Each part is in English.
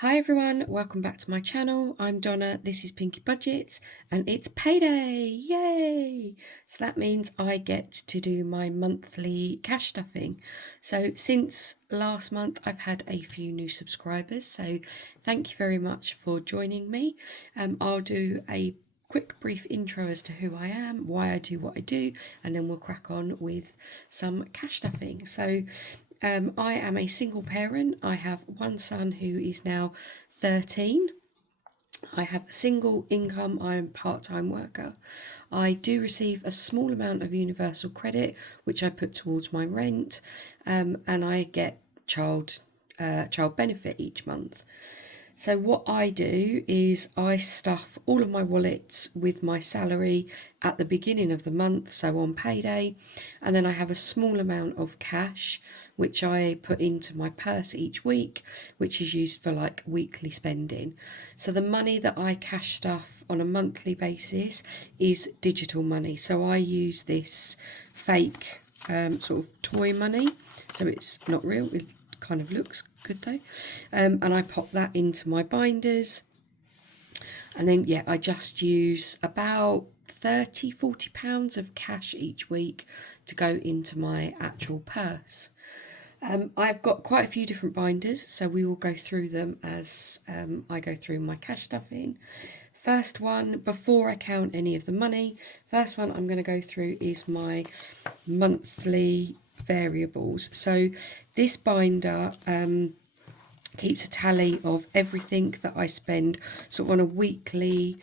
Hi everyone, welcome back to my channel. I'm Donna, this is Pinky Budgets, and it's payday! Yay! So that means I get to do my monthly cash stuffing. So since last month I've had a few new subscribers, so thank you very much for joining me. I'll do a quick brief intro as to who I am, why I do what I do, and then we'll crack on with some cash stuffing. So I am a single parent. I have one son who is now 13. I have a single income. I'm a part-time worker. I do receive a small amount of universal credit, which I put towards my rent, and I get child benefit each month. So what I do is I stuff all of my wallets with my salary at the beginning of the month, so on payday, and then I have a small amount of cash which I put into my purse each week, which is used for like weekly spending. So the money that I cash stuff on a monthly basis is digital money. So I use this fake sort of toy money, so it's not real. It kind of looks good though, and I pop that into my binders, and then yeah, I just use about 30-40 pounds of cash each week to go into my actual purse. I've got quite a few different binders, so we will go through them as I go through my cash stuffing. First one, before I count any of the money, first one I'm going to go through is my monthly variables. So this binder keeps a tally of everything that I spend sort of on a weekly,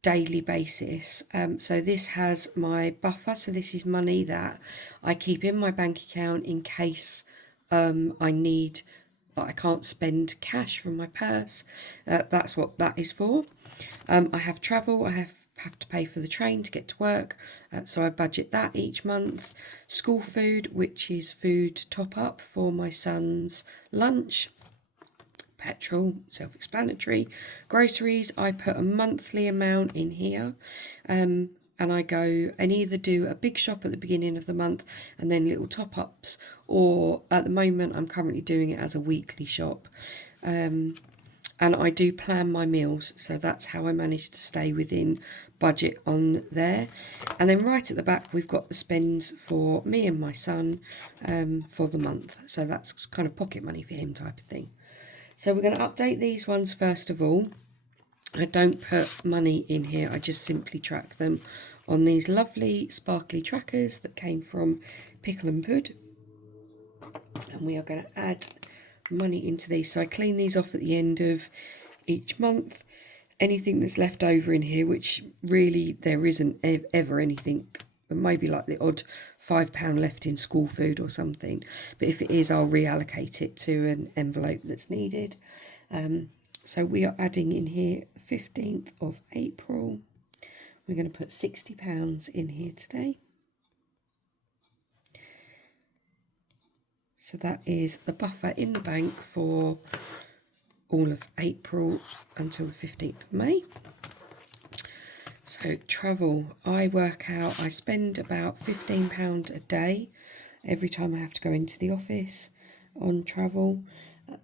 daily basis. So this has my buffer. So this is money that I keep in my bank account in case I can't spend cash from my purse. That's what that is for. I have travel. I have to pay for the train to get to work, so I budget that each month. School food, which is food top up for my son's lunch. Petrol, self-explanatory. Groceries, I put a monthly amount in here, and I go and either do a big shop at the beginning of the month and then little top-ups, or at the moment I'm currently doing it as a weekly shop. And I do plan my meals, so that's how I manage to stay within budget on there. And then right at the back we've got the spends for me and my son for the month, so that's kind of pocket money for him type of thing. So we're going to update these ones first of all. I don't put money in here, I just simply track them on these lovely sparkly trackers that came from Pickle and Pud. And we are going to add money into these. So I clean these off at the end of each month. Anything that's left over in here, which really there isn't ever anything, maybe like the odd £5 left in school food or something, but if it is, I'll reallocate it to an envelope that's needed. So we are adding in here 15th of April. We're going to put £60 in here today. So that is the buffer in the bank for all of April until the 15th of May. So travel, I work out, I spend about £15 a day every time I have to go into the office on travel,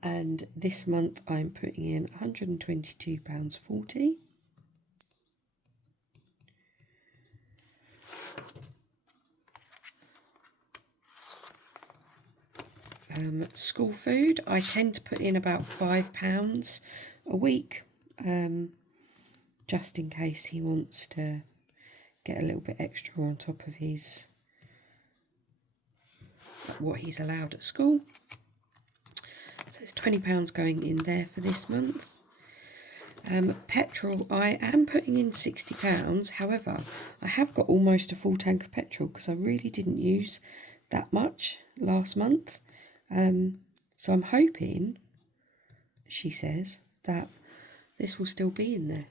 and this month I'm putting in £122.40. School food, I tend to put in about £5 a week, just in case he wants to get a little bit extra on top of his what he's allowed at school. So it's £20 going in there for this month. Petrol, I am putting in £60. However, I have got almost a full tank of petrol because I really didn't use that much last month. So I'm hoping, she says, that this will still be in there,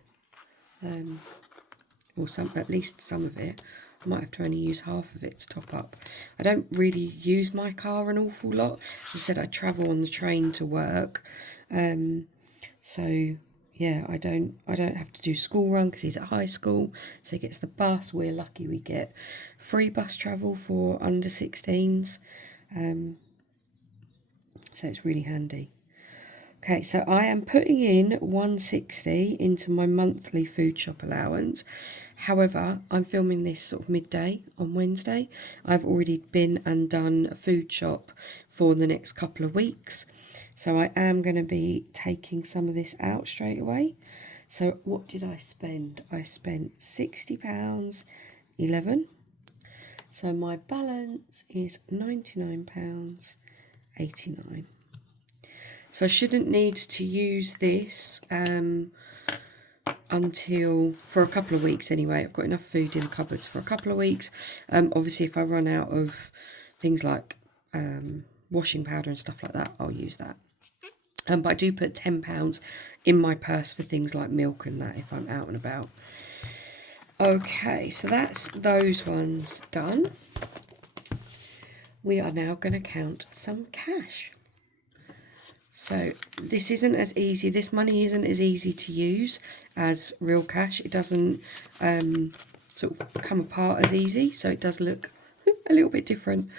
or at least some of it. I might have to only use half of it to top up. I don't really use my car an awful lot. As I said, I travel on the train to work, so yeah, I don't have to do school run because he's at high school, so he gets the bus. We're lucky we get free bus travel for under 16s, so it's really handy. Okay, so I am putting in 160 into my monthly food shop allowance. However, I'm filming this sort of midday on Wednesday. I've already been and done a food shop for the next couple of weeks. So I am going to be taking some of this out straight away. So what did I spend? I spent £60.11. So my balance is £99.89. So I shouldn't need to use this until, for a couple of weeks anyway. I've got enough food in the cupboards for a couple of weeks. Obviously, if I run out of things like washing powder and stuff like that, I'll use that. But I do put £10 in my purse for things like milk and that if I'm out and about. Okay, so that's those ones done. We are now going to count some cash. So this isn't as easy, this money isn't as easy to use as real cash. It doesn't sort of come apart as easy, so it does look a little bit different.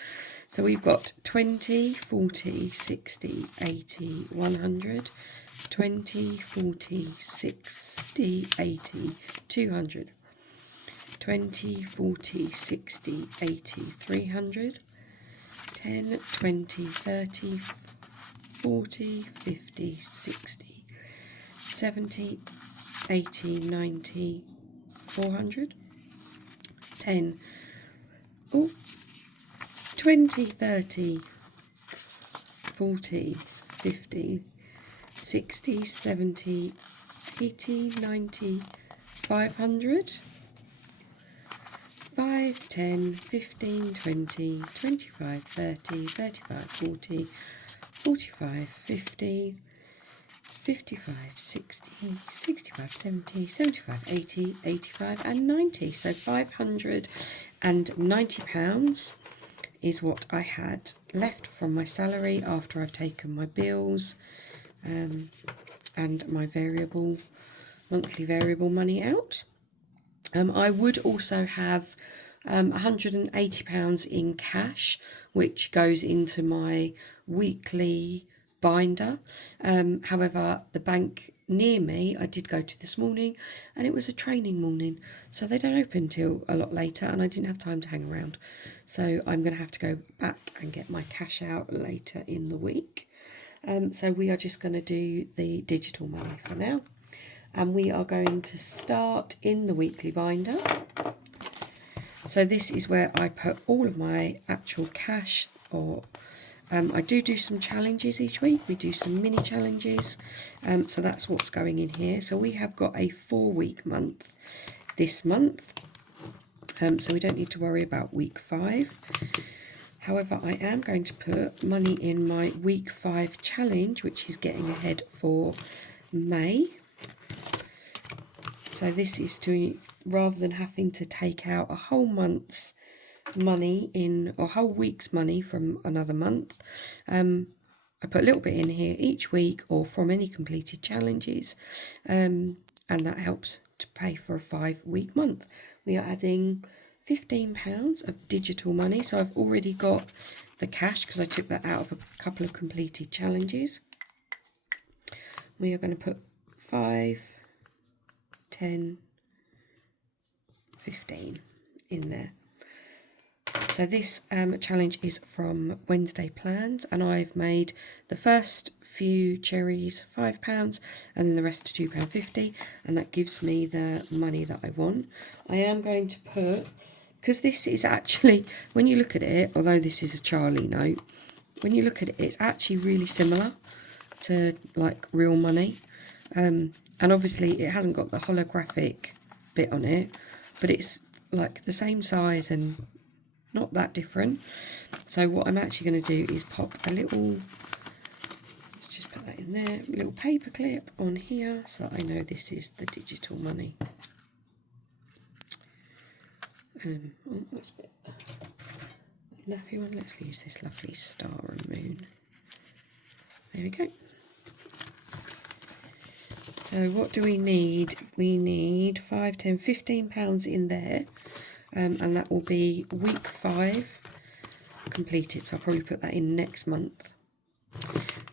So we've got 20, 40, 60, 80, 100, 20, 40, 60, 80, 200, 20, 40, 60, 80, 300, 10, 20, 30, 40, 50, 60, 70, 80, 90, 400, 10, 20, 30, 40, 50, 60, 70, 80, 90, 500, 5, 10, 15, 20, 25, 30, 35, 40, 45, 50, 55, 60, 65, 70, 75, 80, 85 and 90. So £590 is what I had left from my salary after I've taken my bills and my monthly variable money out. I would also have £180 in cash, which goes into my weekly binder. However, the bank near me, I did go to this morning, and it was a training morning, so they don't open till a lot later, and I didn't have time to hang around. So I'm going to have to go back and get my cash out later in the week. So we are just going to do the digital money for now. And we are going to start in the weekly binder. So this is where I put all of my actual cash, or I do some challenges each week. We do some mini challenges. So that's what's going in here. So we have got a 4-week month this month. So we don't need to worry about week 5. However, I am going to put money in my week 5 challenge, which is getting ahead for May. So this is to, rather than having to take out a whole month's money in, or whole week's money from another month, I put a little bit in here each week or from any completed challenges, and that helps to pay for a 5-week month. We are adding £15 of digital money. So I've already got the cash because I took that out of a couple of completed challenges. We are going to put 5, 10, 15 in there. So this challenge is from Wednesday Plans, and I've made the first few cherries £5 and then the rest £2.50, and that gives me the money that I want. I am going to put, because this is actually, when you look at it, although this is a Charlie note, when you look at it, it's actually really similar to like real money. And obviously it hasn't got the holographic bit on it, but it's like the same size and not that different. So what I'm actually going to do is pop a little, let's just put that in there, a little paper clip on here so that I know this is the digital money. Oh, that's a bit naffy one. Let's use this lovely star and moon. There we go. So what do we need? We need 5, 10, £15 in there, and that will be week 5 completed. So I'll probably put that in next month.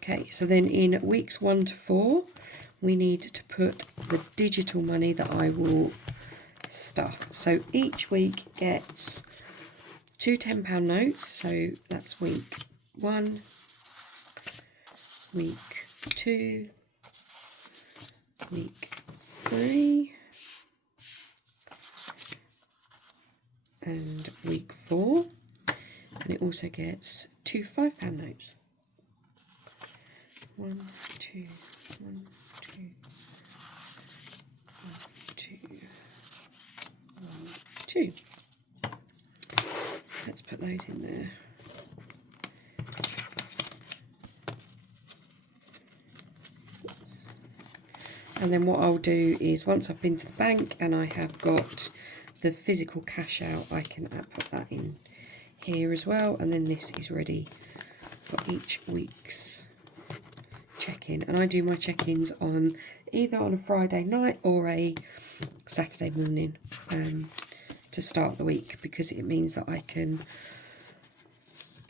Okay, so then in weeks 1 to 4, we need to put the digital money that I will stuff. So each week gets 2 £10 notes. So that's week 1, week 2, week 3, and week 4. And it also gets 2 £5 notes. 1, 2, 1, 2, 1, 2, 1, 2. So let's put those in there. And then what I'll do is once I've been to the bank and I have got the physical cash out, I can put that in here as well. And then this is ready for each week's check-in. And I do my check-ins on either on a Friday night or a Saturday morning to start the week, because it means that I can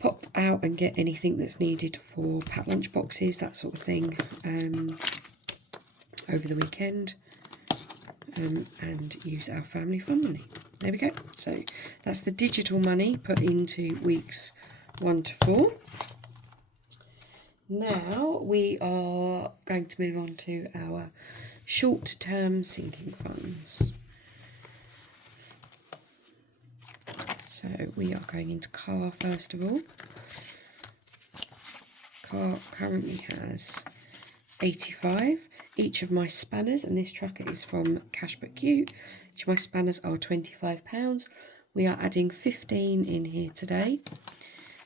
pop out and get anything that's needed for packed lunch boxes, that sort of thing, over the weekend, and use our family fun money. There we go. So that's the digital money put into weeks 1 to 4. Now we are going to move on to our short-term sinking funds. So we are going into car first of all. Car currently has 85. Each of my spanners, and this tracker is from Cash.But-Cute, each of my spanners are £25. We are adding 15 in here today.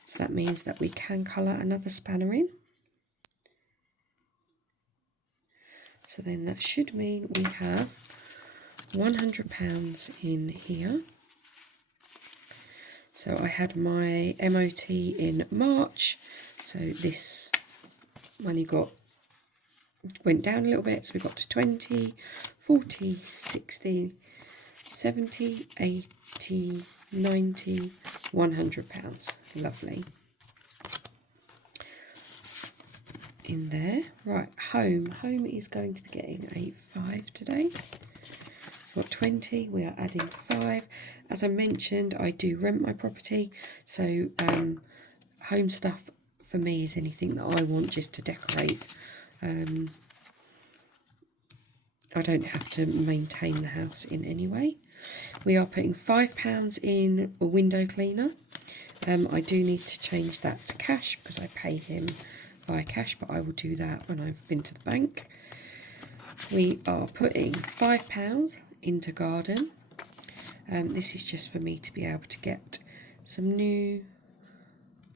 So that means that we can colour another spanner in. So then that should mean we have £100 in here. So I had my MOT in March, so this money went down a little bit, so we got to 20, 40, 60, 70, 80, 90, £100. Lovely. In there. Right, home is going to be getting a 5 today. We've got 20, we are adding 5. As I mentioned, I do rent my property, so home stuff for me is anything that I want just to decorate. I don't have to maintain the house in any way. We are putting £5 in a window cleaner. I do need to change that to cash because I pay him via cash, but I will do that when I've been to the bank. We are putting £5 into garden. This is just for me to be able to get some new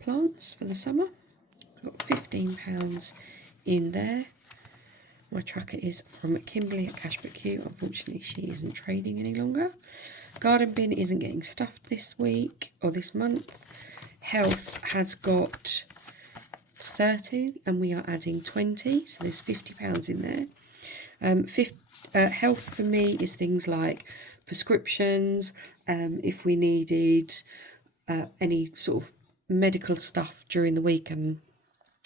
plants for the summer. I've got £15 in there. My tracker is from Kimberly at Cash.But-Cute. Unfortunately, she isn't trading any longer. Garden bin isn't getting stuffed this week or this month. Health has got 30 and we are adding 20, so there's £50 in there. Health for me is things like prescriptions, if we needed any sort of medical stuff during the week, and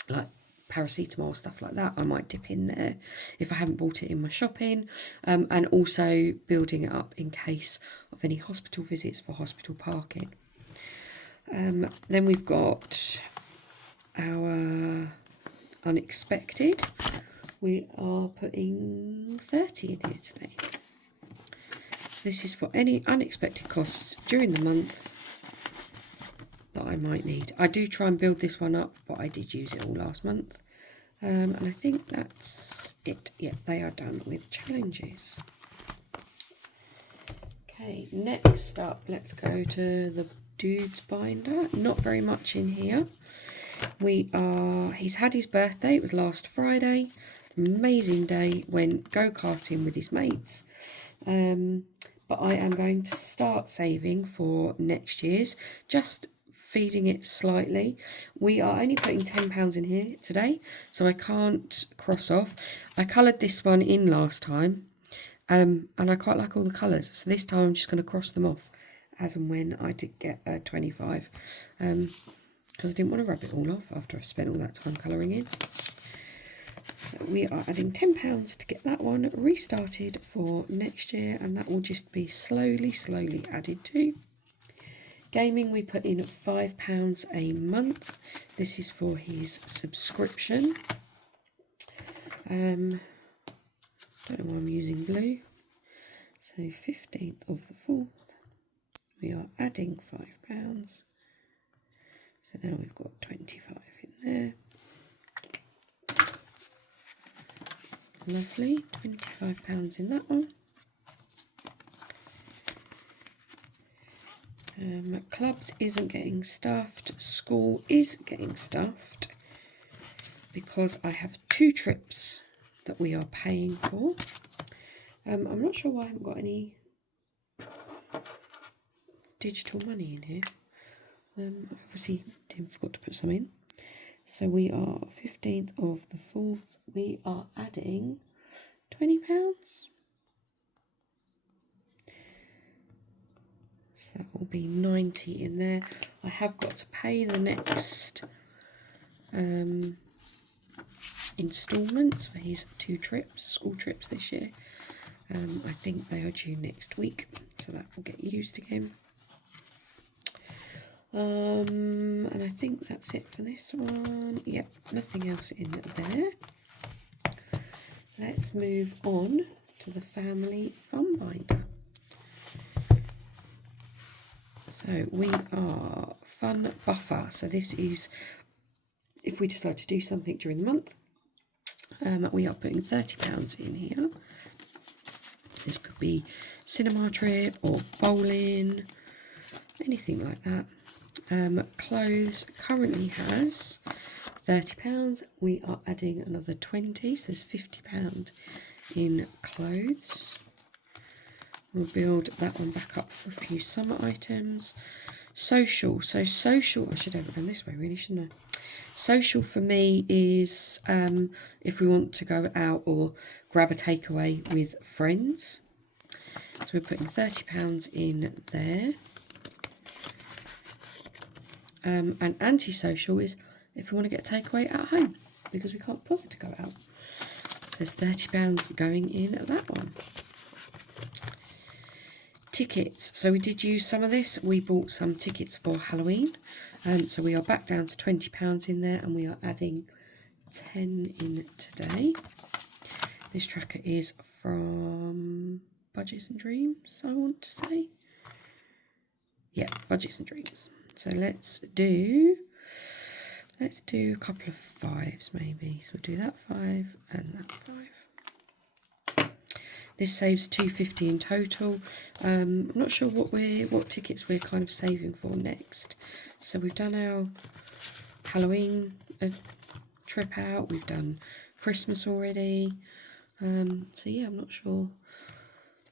like paracetamol, stuff like that, I might dip in there if I haven't bought it in my shopping, and also building it up in case of any hospital visits for hospital parking. Then we've got our unexpected. We are putting 30 in here today. This is for any unexpected costs during the month that I might need. I do try and build this one up, but I did use it all last month. And I think that's it. Yeah, they are done with challenges. Okay, next up, let's go to the dude's binder. Not very much in here. He's had his birthday, it was last Friday. Amazing day, went go-karting with his mates. But I am going to start saving for next year's, just feeding it slightly. We are only putting £10 in here today, so I can't cross off. I coloured this one in last time, and I quite like all the colours, so this time I'm just going to cross them off as and when I did get 25, because I didn't want to rub it all off after I've spent all that time colouring in. So we are adding £10 to get that one restarted for next year, and that will just be slowly added to. Gaming, we put in £5 a month. This is for his subscription. Don't know why I'm using blue. So 15th of the 4th, we are adding £5. So now we've got 25 in there. Lovely, £25 in that one. Clubs isn't getting stuffed. School is getting stuffed because I have 2 trips that we are paying for. I'm not sure why I haven't got any digital money in here. Obviously forgot to put some in. So we are 15th of the 4th. We are adding £20. So that will be 90 in there. I have got to pay the next instalments for his 2 trips, school trips this year. I think they are due next week, so that will get used again. And I think that's it for this one. Yep, nothing else in there. Let's move on to the family fun binder. So we are fun buffer. So this is if we decide to do something during the month. We are putting £30 in here. This could be cinema trip or bowling, anything like that. Clothes currently has £30. We are adding another 20, so there's £50 in clothes. We'll build that one back up for a few summer items. Social, so social, I should have it done this way really, shouldn't I? Social for me is if we want to go out or grab a takeaway with friends. So we're putting £30 in there. And antisocial is if we want to get a takeaway at home because we can't bother to go out. So there's £30 going in at that one. Tickets. So we did use some of this. We bought some tickets for Halloween. So we are back down to £20 in there, and we are adding 10 in today. This tracker is from Budgets and Dreams, I want to say. Yeah, Budgets and Dreams. So let's do a couple of 5s maybe. So we'll do that 5 and that 5. This saves £2.50 in total. I'm not sure what tickets we're kind of saving for next. So we've done our Halloween trip out. We've done Christmas already. So yeah, I'm not sure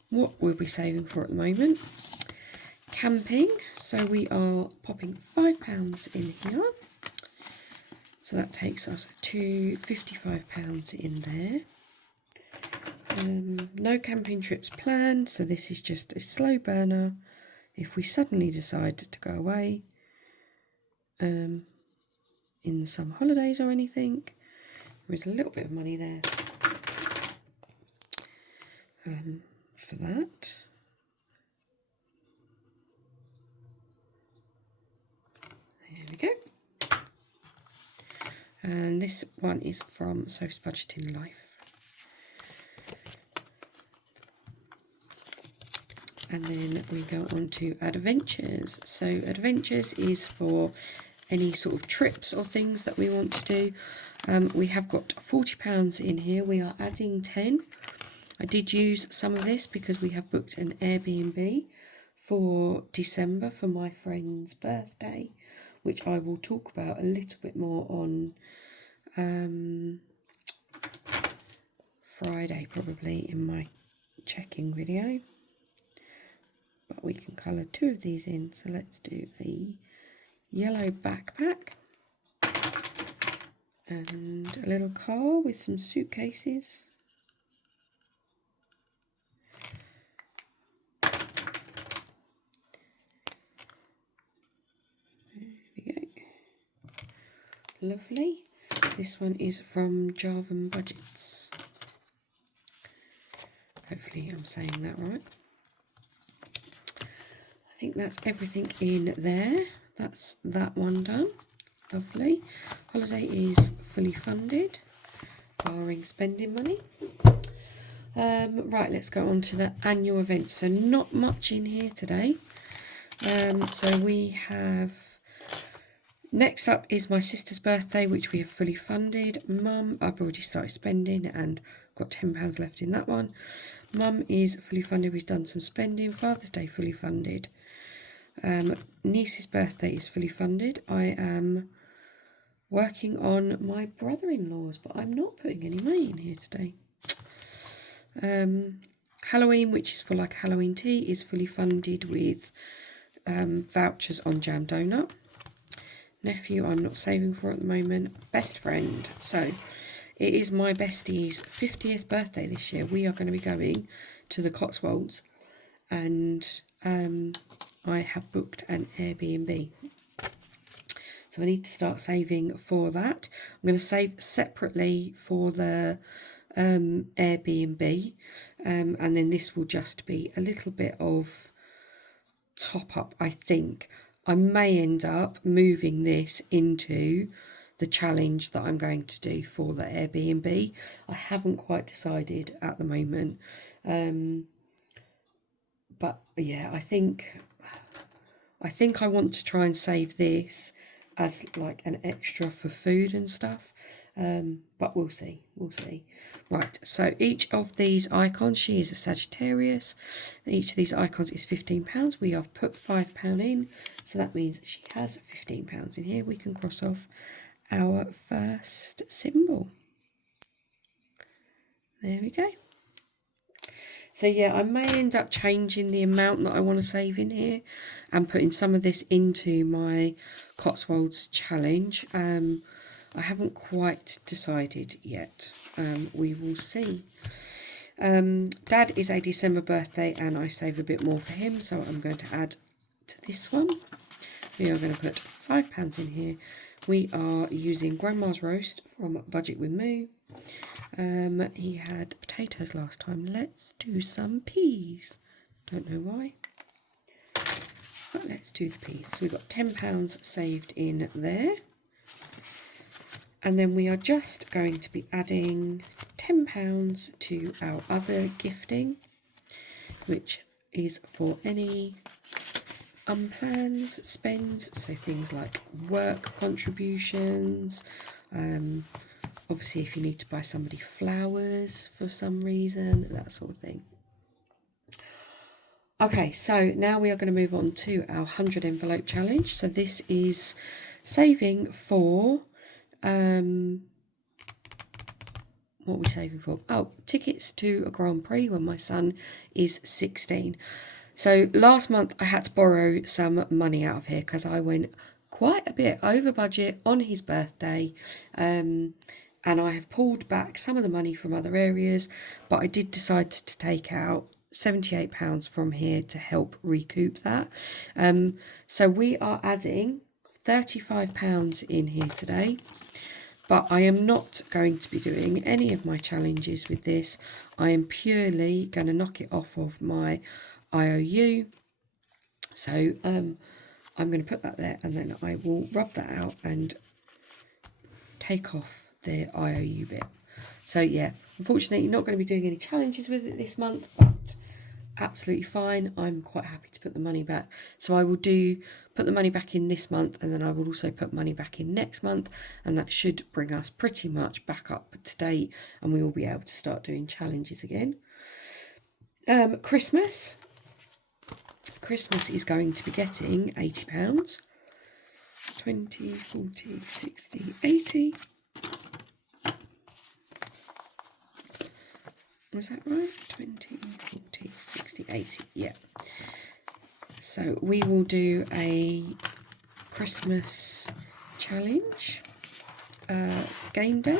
what we'll be saving for at the moment. Camping. So we are popping £5 in here. So that takes us to £55 in there. No camping trips planned, so this is just a slow burner if we suddenly decide to go away in some holidays or anything. There is a little bit of money there for that. There we go. And this one is from Soph's Budgeting Life. And then we go on to adventures. So adventures is for any sort of trips or things that we want to do. We have got £40 in here. We are adding 10. I did use some of this because we have booked an Airbnb for December for my friend's birthday, which I will talk about a little bit more on Friday probably in my checking video. But we can colour 2 of these in. So let's do a yellow backpack and a little car with some suitcases. There we go. Lovely. This one is from Jarvan Budgets. Hopefully I'm saying that right. I think that's everything in there. That's that one done. Lovely. Holiday is fully funded, barring spending money. Right, let's go on to the annual event. So not much in here today. So we have, next up is my sister's birthday, which we have fully funded. Mum, I've already started spending and got £10 left in that one. Mum is fully funded, we've done some spending. Father's Day fully funded. Niece's birthday is fully funded. I am working on my brother-in-law's, but I'm not putting any money in here today. Halloween, which is for like Halloween tea, is fully funded with vouchers on Jam Donut. Nephew, I'm not saving for at the moment. Best friend. So it is my bestie's 50th birthday this year. We are going to be going to the Cotswolds, and I have booked an Airbnb. So I need to start saving for that. I'm going to save separately for the Airbnb, and then this will just be a little bit of top up. I think I may end up moving this into the challenge that I'm going to do for the Airbnb. I haven't quite decided at the moment, but yeah, I think I want to try and save this as like an extra for food and stuff. But we'll see. Right, so each of these icons, she is a Sagittarius. Each of these icons is £15. We have put £5 in, so that means she has £15 in here. We can cross off our first symbol. There we go. So yeah, I may end up changing the amount that I want to save in here and putting some of this into my Cotswolds challenge. I haven't quite decided yet. We will see. Dad is a December birthday and I save a bit more for him, so I'm going to add to this one. We are going to put £5 in here. We are using Grandma's Roast from Budget with Moo. He had potatoes last time. Let's do some peas. Don't know why. But let's do the peas. So we've got £10 saved in there. And then we are just going to be adding £10 to our other gifting, which is for any unplanned spends, so things like work contributions, obviously if you need to buy somebody flowers for some reason, that sort of thing. Okay, so now we are going to move on to our 100 envelope challenge. So this is saving for what are we saving for? Oh, tickets to a Grand Prix when my son is 16. So last month I had to borrow some money out of here because I went quite a bit over budget on his birthday, and I have pulled back some of the money from other areas, but I did decide to take out £78 from here to help recoup that. So we are adding £35 in here today. But I am not going to be doing any of my challenges with this. I am purely going to knock it off of my IOU. So I'm going to put that there, and then I will rub that out and take off the IOU bit. So yeah, unfortunately not going to be doing any challenges with it this month, but absolutely fine. I'm quite happy to put the money back. So I will put the money back in this month, and then I will also put money back in next month, and that should bring us pretty much back up to date, and we will be able to start doing challenges again. Christmas is going to be getting £80. 20, 40, 60, 80. Was that right? 20, 40, 60, 80. Yeah. So we will do a Christmas challenge game day.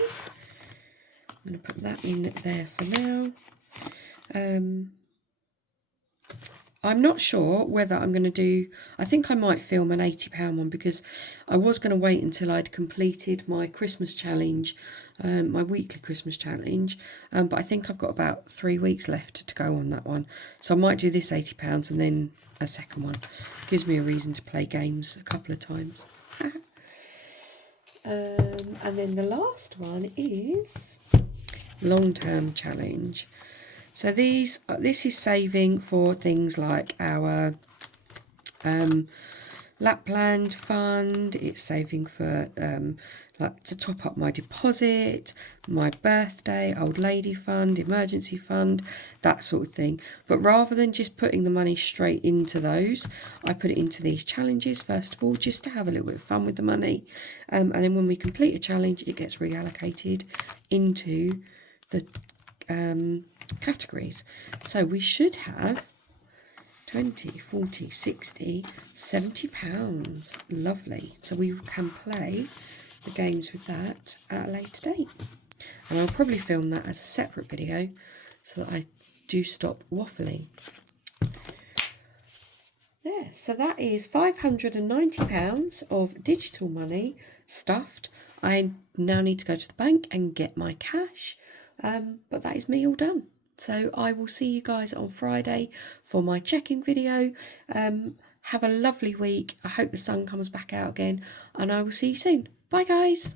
I'm going to put that in there for now. I'm not sure whether I'm going to do, I think I might film an £80 one, because I was going to wait until I'd completed my Christmas challenge, my weekly Christmas challenge, but I think I've got about 3 weeks left to go on that one. So I might do this £80 and then a second one. Gives me a reason to play games a couple of times. And then the last one is long-term challenge. So this is saving for things like our Lapland fund. It's saving for like to top up my deposit, my birthday, old lady fund, emergency fund, that sort of thing. But rather than just putting the money straight into those, I put it into these challenges first of all, just to have a little bit of fun with the money. And then when we complete a challenge, it gets reallocated into the categories. So we should have 20, 40, 60, 70 pounds. Lovely. So we can play the games with that at a later date. And I'll probably film that as a separate video so that I do stop waffling. There, so that is £590 of digital money stuffed. I now need to go to the bank and get my cash, but that is me all done. So I will see you guys on Friday for my check-in video. Have a lovely week. I hope the sun comes back out again, and I will see you soon. Bye, guys.